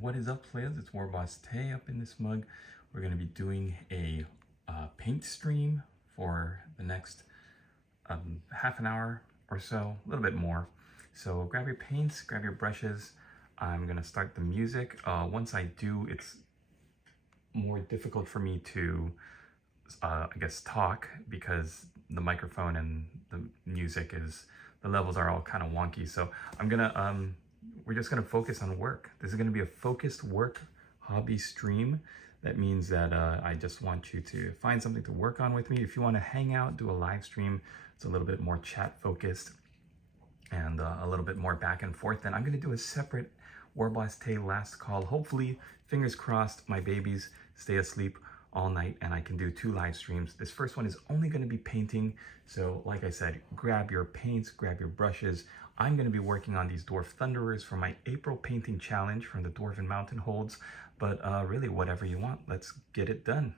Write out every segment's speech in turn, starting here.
What is up, players? It's WarbossTae up in this mug. We're going to be doing a paint stream for the next half an hour or so, a little bit more. So grab your paints, grab your brushes. I'm going to start the music. Once I do, it's more difficult for me to, I guess, talk because the microphone and the music the levels are all kind of wonky. So we're just gonna focus on work. This is gonna be a focused work hobby stream. That means that I just want you to find something to work on with me. If you want to hang out, do a live stream. It's a little bit more chat focused and a little bit more back and forth. Then I'm gonna do a separate WarbossTae last call. Hopefully, fingers crossed, my babies stay asleep all night and I can do 2 live streams. This first one is only going to be painting. So like I said, grab your paints, grab your brushes. I'm going to be working on these Dwarf Thunderers for my April painting challenge from the Dwarven Mountain Holds. But really, whatever you want, let's get it done.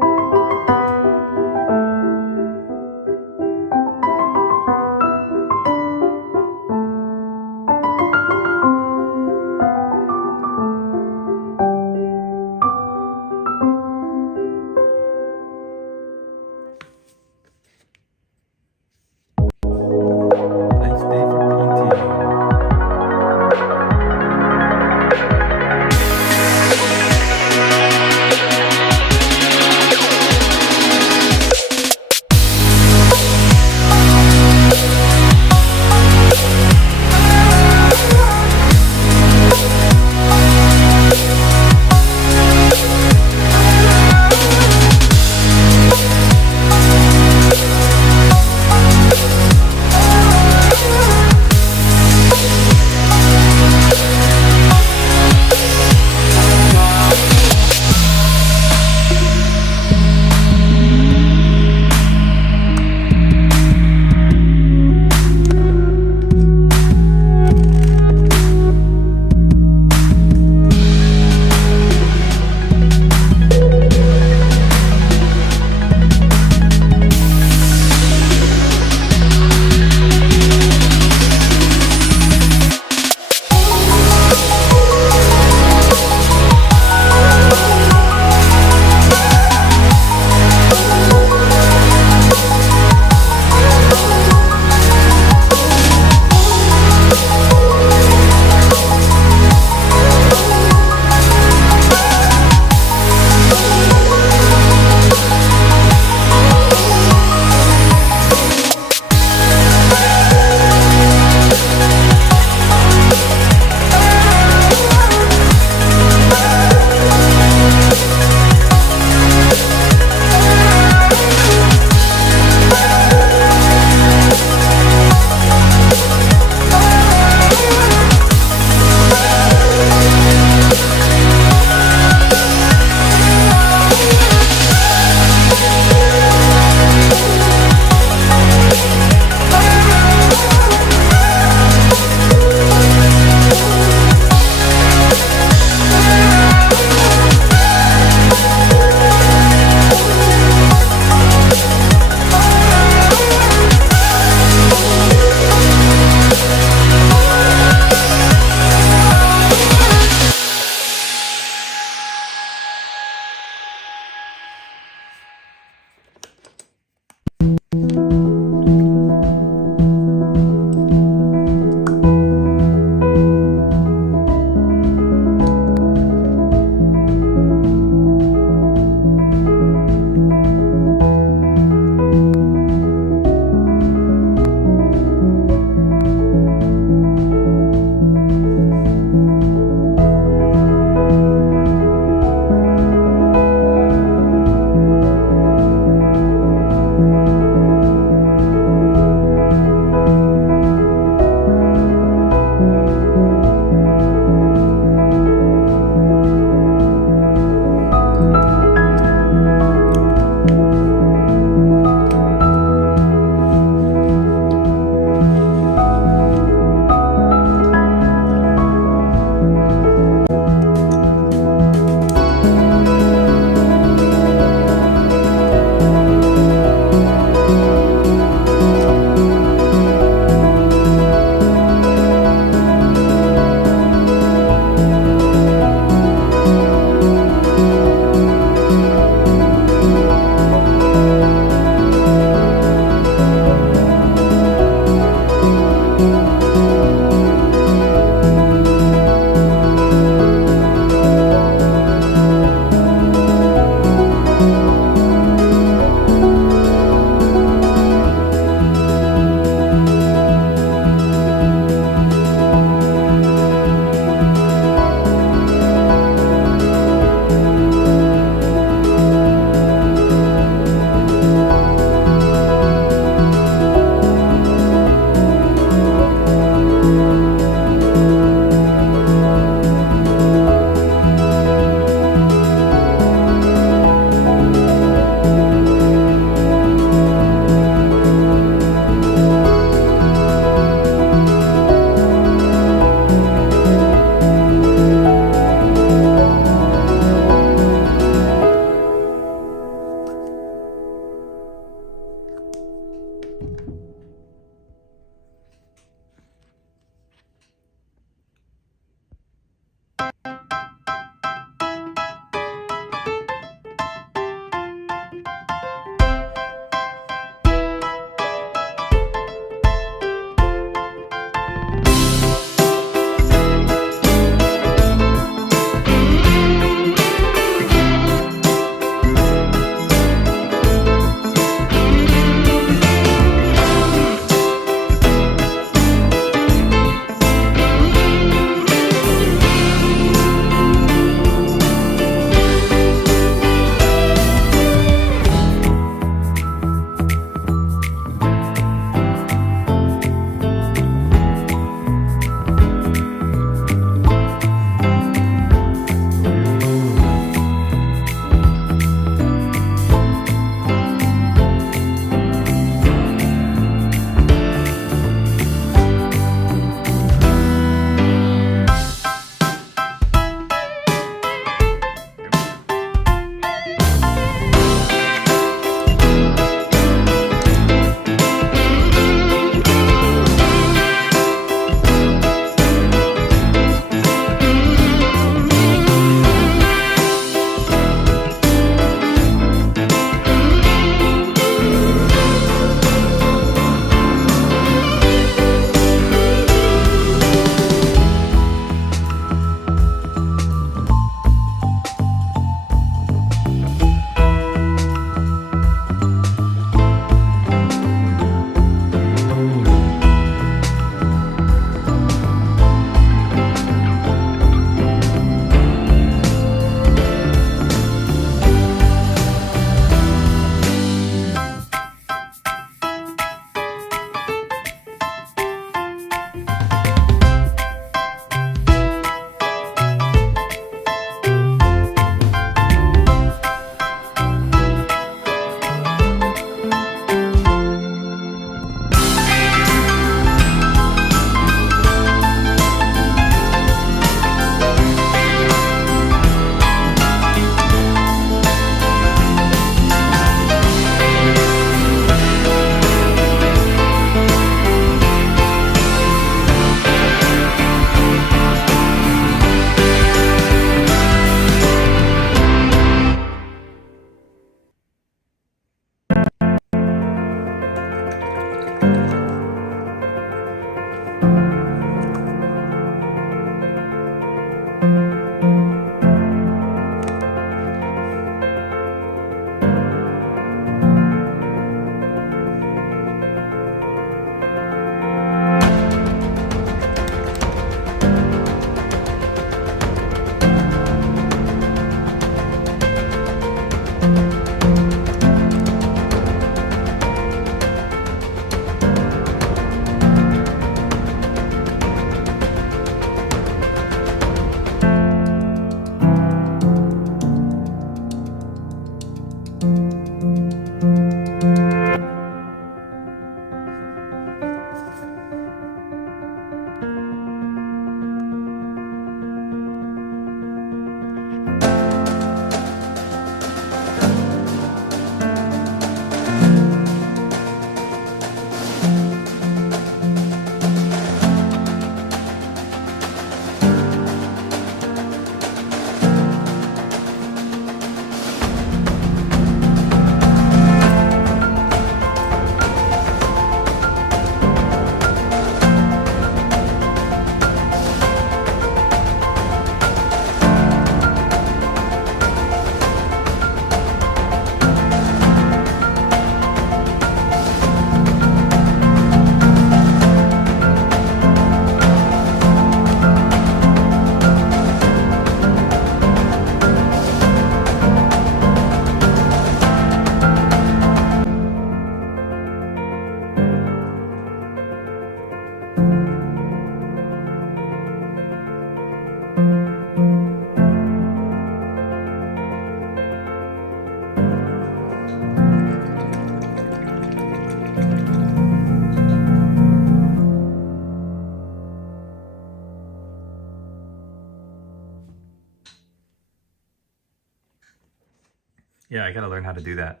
Yeah, I gotta learn how to do that.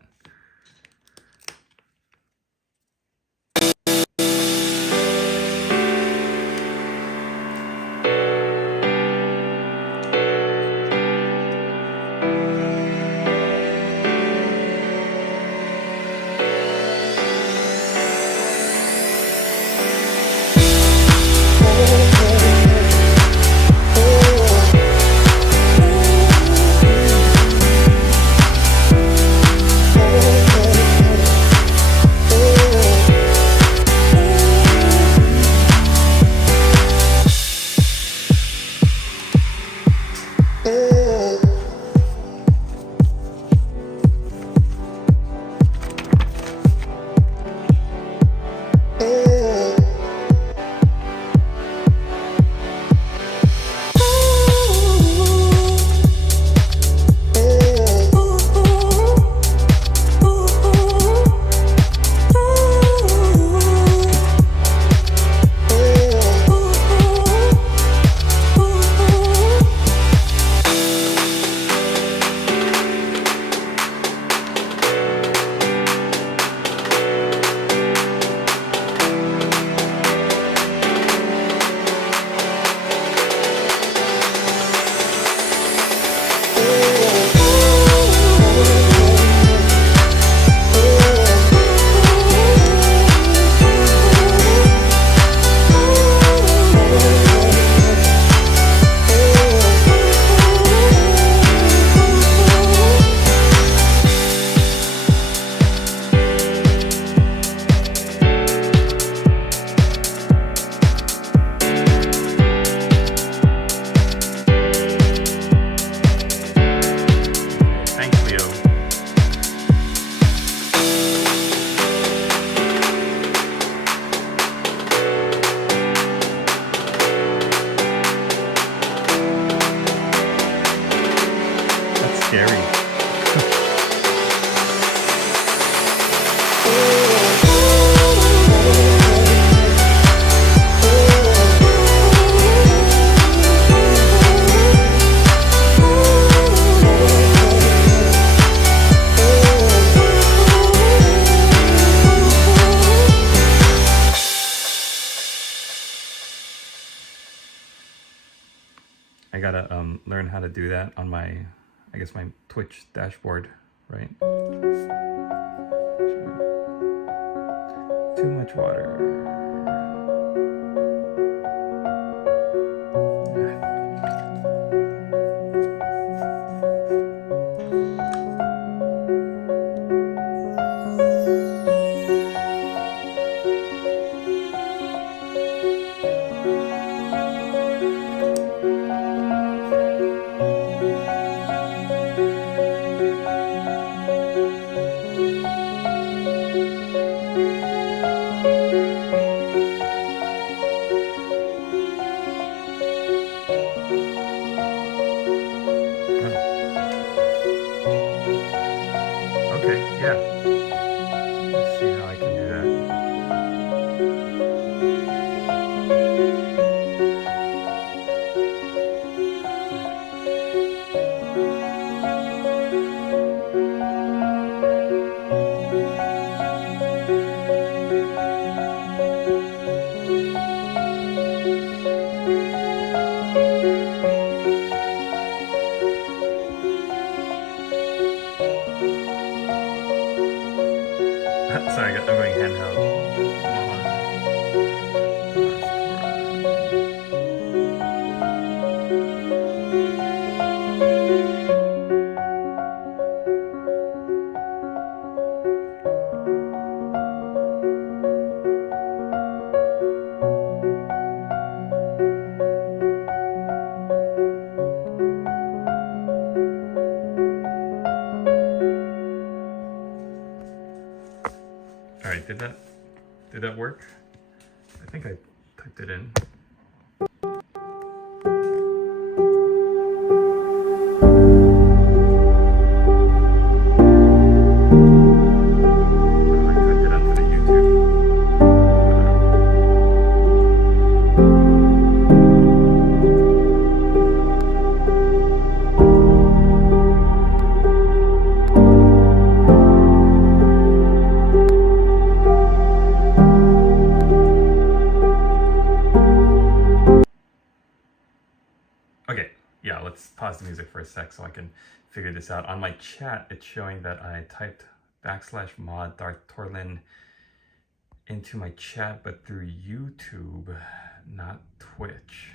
I gotta learn how to do that on my, I guess my Twitch dashboard, right? Too much water. Sorry, I'm going handheld. Alright, did that work? I think I typed it in. yeah, let's pause the music for a sec so I can figure this out. On my chat, it's showing that I typed /mod Darth Torlin into my chat, but through YouTube, not Twitch.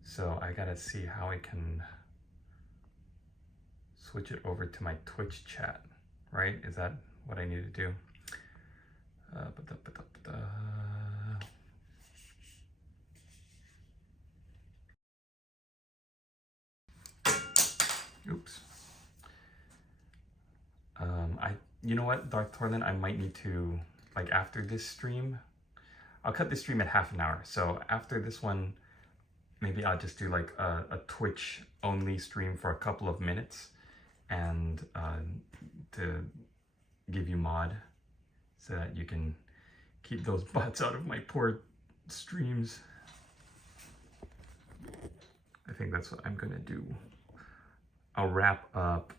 So I gotta see how I can switch it over to my Twitch chat, right? Is that what I need to do? Oops. You know what, Darth Torlin, I might need to, like after this stream, I'll cut this stream at half an hour. So after this one, maybe I'll just do like a Twitch only stream for a couple of minutes and to give you mod so that you can keep those bots out of my poor streams. I think that's what I'm gonna do. I'll wrap up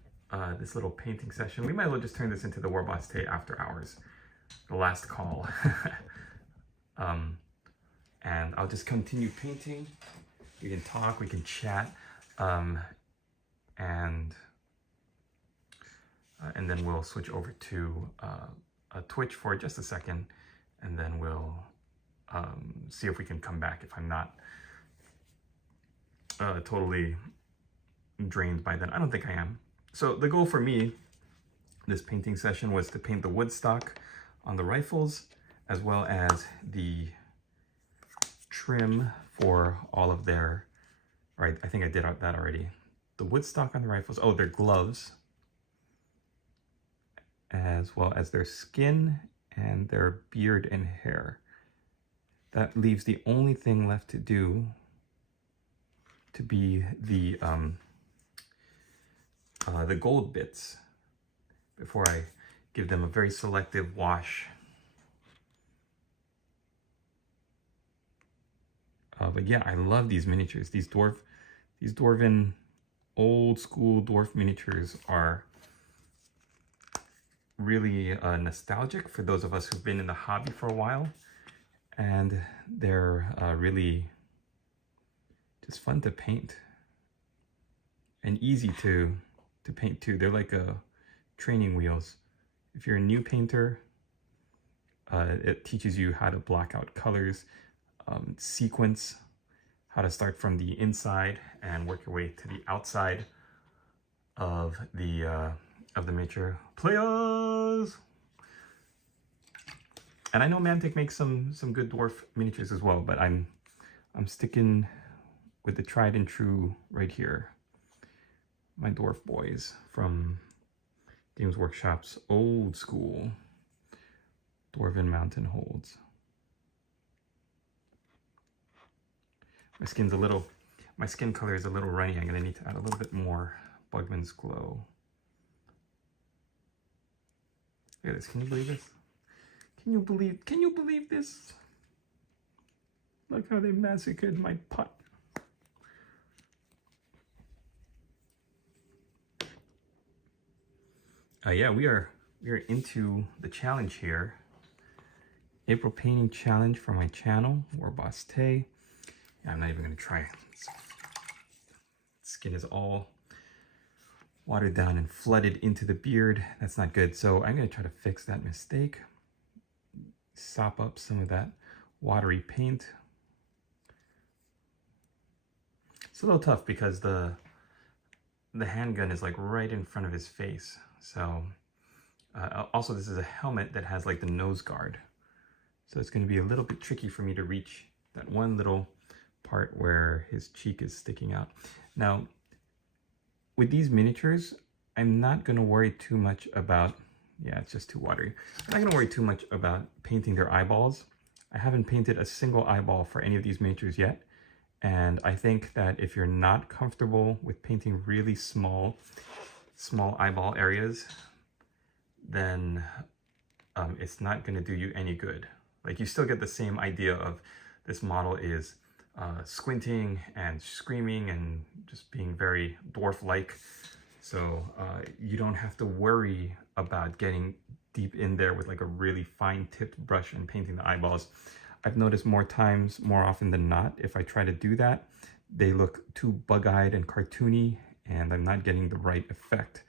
this little painting session. We might as well just turn this into the WarbossTae after hours, the last call. And I'll just continue painting. We can talk, we can chat, and then we'll switch over to a Twitch for just a second, and then we'll see if we can come back if I'm not totally drained by then. I don't think I am. So the goal for me this painting session was to paint the wood stock on the rifles, as well as the trim for all of their, right, I think I did that already. The wood stock on the rifles, oh, their gloves, as well as their skin and their beard and hair. That leaves the only thing left to do to be the gold bits before I give them a very selective wash. But yeah, I love these miniatures. These dwarven, old school dwarf miniatures are really nostalgic for those of us who've been in the hobby for a while. And they're really just fun to paint and easy to paint too. They're like training wheels. If you're a new painter, it teaches you how to block out colors, sequence, how to start from the inside and work your way to the outside of the miniature. Players! And I know Mantic makes some good dwarf miniatures as well, but I'm sticking with the tried and true right here. My dwarf boys from Games Workshop's old school Dwarven Mountain Holds. My skin color is a little runny. I'm gonna need to add a little bit more Bugman's Glow. Look at this, can you believe this? Can you believe this? Look how they massacred my pot. Yeah, we are into the challenge here. April painting challenge for my channel, WarbossTae. Yeah, I'm not even gonna try. Skin is all watered down and flooded into the beard. That's not good. So I'm gonna try to fix that mistake. Sop up some of that watery paint. It's a little tough because the handgun is like right in front of his face. So also this is a helmet that has like the nose guard. So it's going to be a little bit tricky for me to reach that one little part where his cheek is sticking out. Now, with these miniatures, I'm not going to worry too much about, yeah, it's just too watery. I'm not going to worry too much about painting their eyeballs. I haven't painted a single eyeball for any of these miniatures yet. And I think that if you're not comfortable with painting really small eyeball areas, then it's not going to do you any good. Like, you still get the same idea of this model is squinting and screaming and just being very dwarf-like. So you don't have to worry about getting deep in there with like a really fine-tipped brush and painting the eyeballs. I've noticed more often than not, if I try to do that, they look too bug-eyed and cartoony, and I'm not getting the right effect.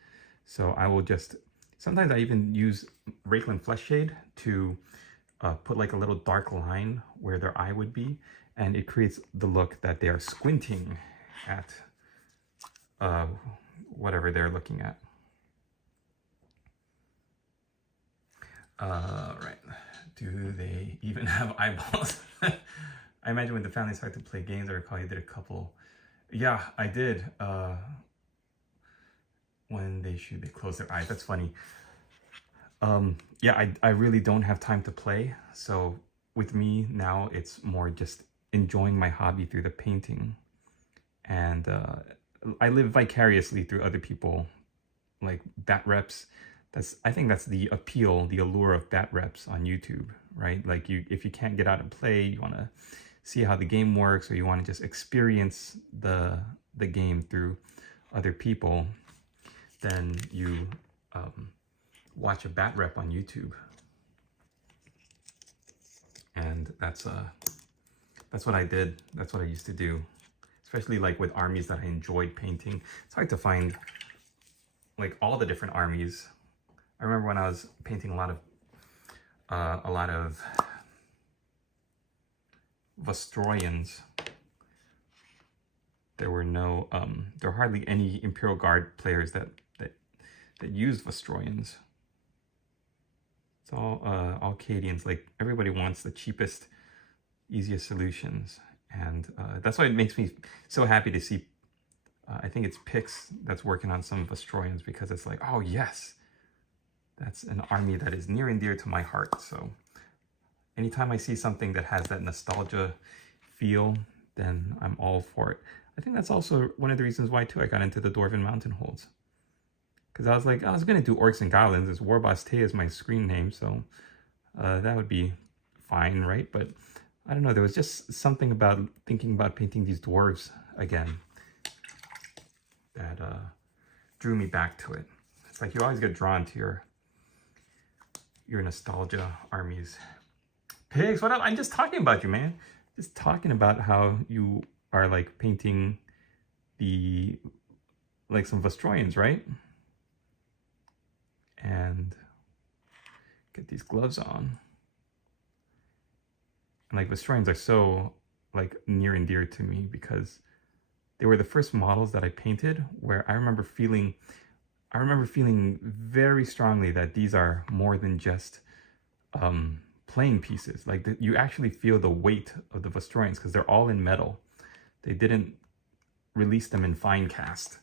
So I will just, sometimes I even use Raiklen Flesh Shade to put like a little dark line where their eye would be, and it creates the look that they are squinting at whatever they're looking at. Right. Do they even have eyeballs? I imagine when the family started to play games, I recall you did a couple. Yeah, I did. When they shoot, they close their eyes. That's funny. Yeah, I really don't have time to play. So with me now, it's more just enjoying my hobby through the painting. And I live vicariously through other people, like bat reps. I think that's the appeal, the allure of bat reps on YouTube, right? Like if you can't get out and play, you want to see how the game works, or you want to just experience the game through other people, then you watch a bat rep on YouTube. And that's what I did. That's what I used to do, especially like with armies that I enjoyed painting. It's hard to find like all the different armies. I remember when I was painting a lot of Vostroyans, there were hardly any Imperial Guard players that used Vostroyans. It's all Cadians. Like, everybody wants the cheapest, easiest solutions, and that's why it makes me so happy to see. I think it's Pix that's working on some Vostroyans, because it's like, oh yes, that's an army that is near and dear to my heart. So anytime I see something that has that nostalgia feel, then I'm all for it. I think that's also one of the reasons why too I got into the Dwarven Mountain Holds, because I was like, I was gonna do Orcs and Goblins. It's WarbossTae is my screen name, so that would be fine, right? But I don't know, there was just something about thinking about painting these dwarves again that drew me back to it. It's like you always get drawn to your nostalgia armies. Pigs, what up? I'm just talking about you, man. Just talking about how you are like painting like some Vostroyans, right? And get these gloves on. And like Vostroyans are so like near and dear to me, because they were the first models that I painted where I remember feeling very strongly that these are more than just playing pieces. Like you actually feel the weight of the Vostroyans, because they're all in metal. They didn't release them in fine cast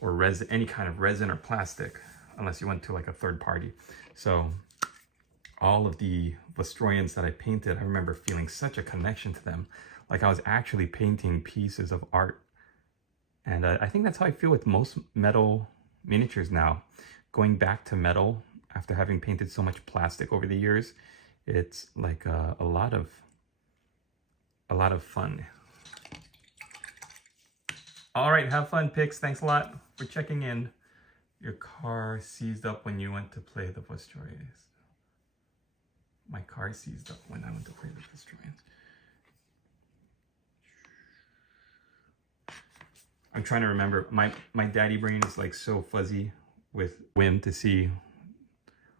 or any kind of resin or plastic, unless you went to like a third party. So all of the Vostroyans that I painted, I remember feeling such a connection to them. Like I was actually painting pieces of art. And I think that's how I feel with most metal miniatures now. Going back to metal after having painted so much plastic over the years, it's like a lot of fun. All right, have fun, Pix. Thanks a lot for checking in. Your car seized up when you went to play the Vostroyans. My car seized up when I went to play the Vostroyans. I'm trying to remember. My daddy brain is like so fuzzy with whim to see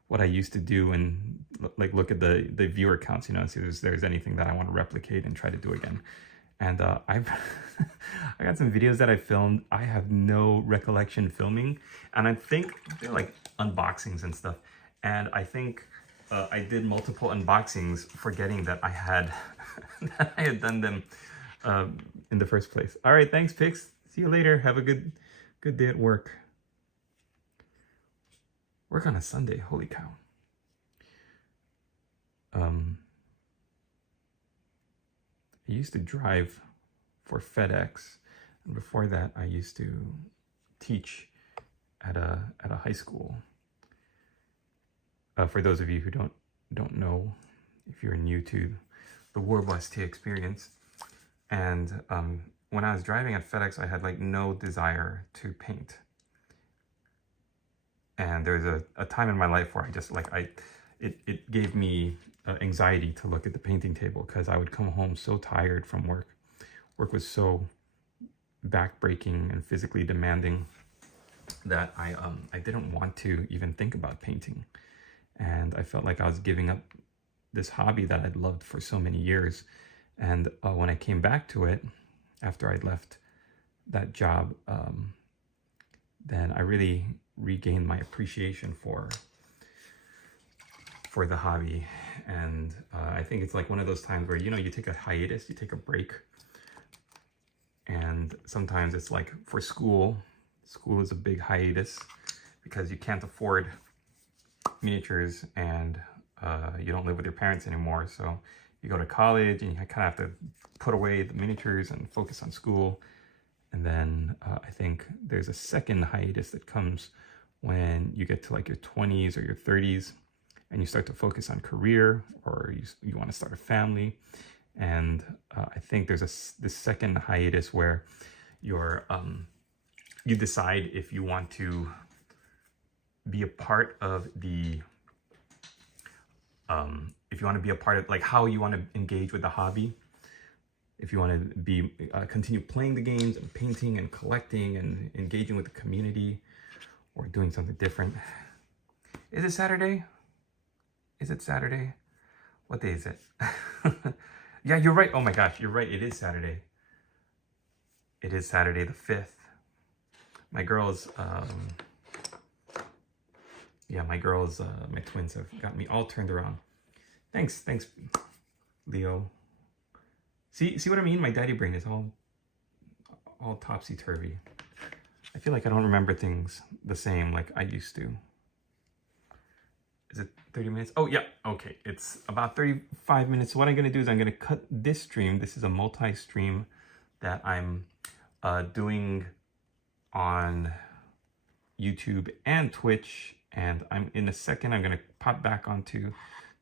what I used to do and like look at the viewer counts, you know, and see if there's anything that I want to replicate and try to do again. And I got some videos that I filmed. I have no recollection filming, and I think they're like unboxings and stuff. And I think I did multiple unboxings, forgetting that I had done them in the first place. All right, thanks, Pix. See you later. Have a good day at work. Work on a Sunday. Holy cow. I used to drive for FedEx, and before that I used to teach at a high school. For those of you who don't know, if you're new to the WarbossTae experience, and when I was driving at FedEx, I had like no desire to paint. And there's a time in my life where I just like, it gave me anxiety to look at the painting table, because I would come home so tired from work. Work was so backbreaking and physically demanding that I didn't want to even think about painting. And I felt like I was giving up this hobby that I'd loved for so many years. And when I came back to it, after I'd left that job, then I really regained my appreciation for the hobby. And I think it's like one of those times where, you know, you take a hiatus, you take a break. And sometimes it's like for school is a big hiatus because you can't afford miniatures and you don't live with your parents anymore. So you go to college and you kind of have to put away the miniatures and focus on school. And then I think there's a second hiatus that comes when you get to like your 20s or your 30s and you start to focus on career, or you want to start a family. And I think there's this second hiatus where you decide if you want to be a part of the if you want to be a part of like how you want to engage with the hobby. If you want to be continue playing the games and painting and collecting and engaging with the community, or doing something different. Is it Saturday? Is it Saturday? What day is it? Yeah, you're right. Oh my gosh, you're right. It is Saturday. It is Saturday the 5th. My girls, my twins have got me all turned around. Thanks, Leo. See what I mean? My daddy brain is all topsy-turvy. I feel like I don't remember things the same like I used to. Is it 30 minutes? Oh, yeah. Okay. It's about 35 minutes. So what I'm going to do is I'm going to cut this stream. This is a multi-stream that I'm doing on YouTube and Twitch. And in a second, I'm going to pop back onto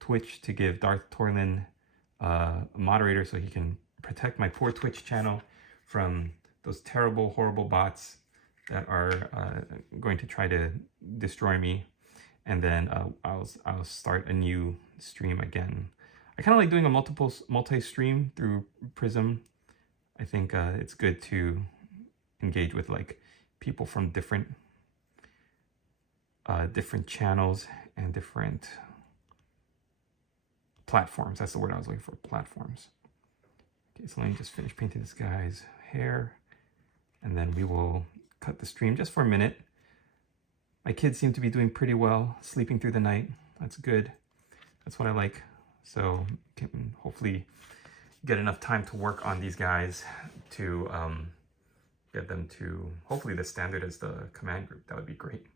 Twitch to give Darth Torlin a moderator so he can protect my poor Twitch channel from those terrible, horrible bots that are going to try to destroy me. And then I'll start a new stream again. I kind of like doing a multi-stream through Prism. I think it's good to engage with like people from different channels and different platforms. That's the word I was looking for, platforms. Okay, so let me just finish painting this guy's hair, and then we will cut the stream just for a minute. My kids seem to be doing pretty well, sleeping through the night. That's good. That's what I like. So can hopefully get enough time to work on these guys to get them to hopefully the standard as the command group. That would be great.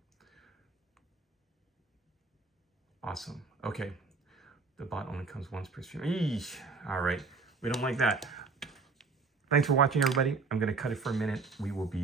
Awesome. Okay. The bot only comes once per stream. Eesh. All right. We don't like that. Thanks for watching, everybody. I'm going to cut it for a minute. We will be